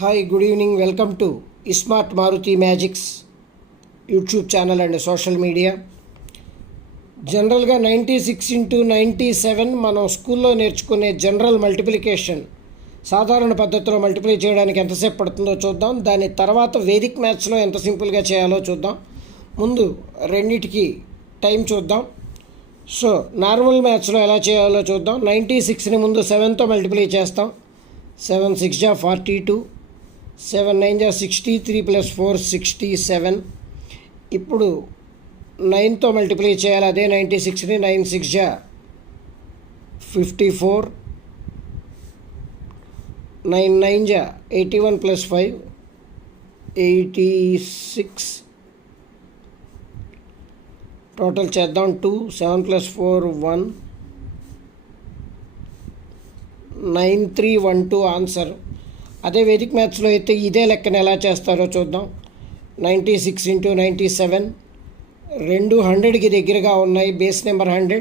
Hi, good evening. Welcome to Smart Maruti Magics YouTube channel and social media. జనరల్గా 96x97 మనం స్కూల్లో నేర్చుకునే general multiplication సాధారణ పద్ధతిలో మల్టిప్లై చేయడానికి ఎంతసేపు పడుతుందో చూద్దాం. దాని తర్వాత వేదిక్ మ్యాథ్స్లో ఎంత సింపుల్గా చేయాలో చూద్దాం. ముందు రెండింటికి టైం చూద్దాం. సో నార్మల్ మ్యాథ్స్లో ఎలా చేయాలో చూద్దాం. 96ని ముందు 7తో మల్టిప్లై చేస్తాం. 7 6 జా 42, 7 9 జా 63 + 4 67. ఇప్పుడు 9తో మల్టిప్లై చేయాలి. అదే 96ని 9 6 జా 54, 9 9 జా 81 + 5 86. టోటల్ చేద్దాం. 2 7 + 4 1 9312 ఆన్సర్. అదే వేదిక్ మ్యాథ్స్లో అయితే ఇదే లెక్కన ఎలా చేస్తారో చూద్దాం. 96 × 97 రెండు 100కి దగ్గరగా ఉన్నాయి. Base number 100.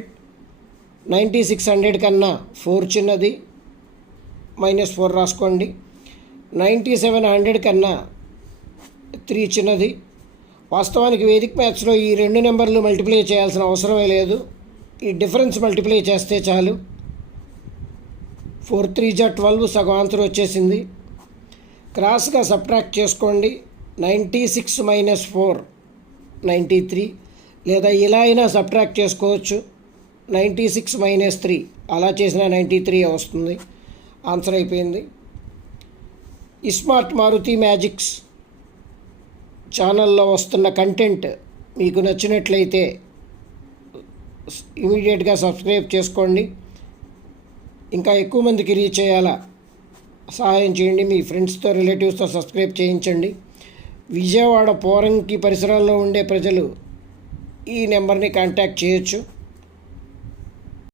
96 100 కన్నా 4 చిన్నది, -4 రాసుకోండి. 97 100 కన్నా 3 చిన్నది. వాస్తవానికి వేదిక్ మ్యాథ్స్లో ఈ రెండు నెంబర్లు మల్టిప్లై చేయాల్సిన అవసరమే లేదు. ఈ డిఫరెన్స్ మల్టిప్లై చేస్తే చాలు. 4 3 జా 12, సగం ఆన్సర్ వచ్చేసింది. క్రాస్గా సబ్ట్రాక్ట్ చేసుకోండి. 96 - 4 93, లేదా ఇలా అయినా సబ్ట్రాక్ట్ చేసుకోవచ్చు. 96 - 3 అలా చేసిన 93 వస్తుంది. ఆన్సర్ అయిపోయింది. స్మార్ట్ మారుతి మ్యాజిక్స్ ఛానల్లో వస్తున్న కంటెంట్ మీకు నచ్చినట్లయితే ఇమీడియట్గా సబ్స్క్రైబ్ చేసుకోండి. ఇంకా ఎక్కువ మందికి రీచ్ అయ్యేలా సహాయం చేయండి. మీ ఫ్రెండ్స్తో, రిలేటివ్స్తో సబ్స్క్రైబ్ చేయించండి. విజయవాడ పోరంకి పరిసరాల్లో ఉండే ప్రజలు ఈ నెంబర్ని కాంటాక్ట్ చేయొచ్చు.